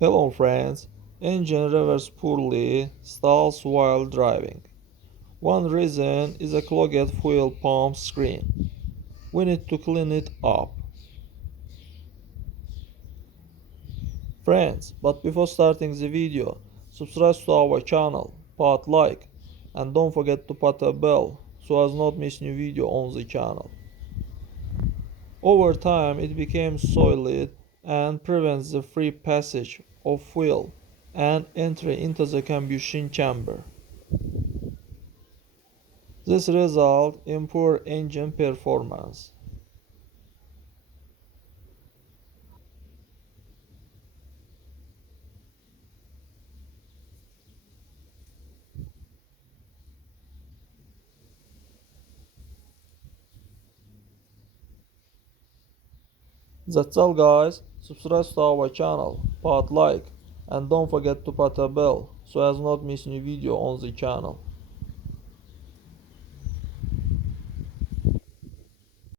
Hello friends, engine reverse poorly, stalls while driving. One reason is a clogged fuel pump screen. We need to clean it up. Friends, but before starting the video, subscribe to our channel, put like, and don't forget to put a bell so as not miss new video on the channel. Over time it becomes soiled and prevents the free passage of fuel and entry into the combustion chamber. This results in poor engine performance. That's all guys, subscribe to our channel, put like, and don't forget to put a bell so as not miss new video on the channel.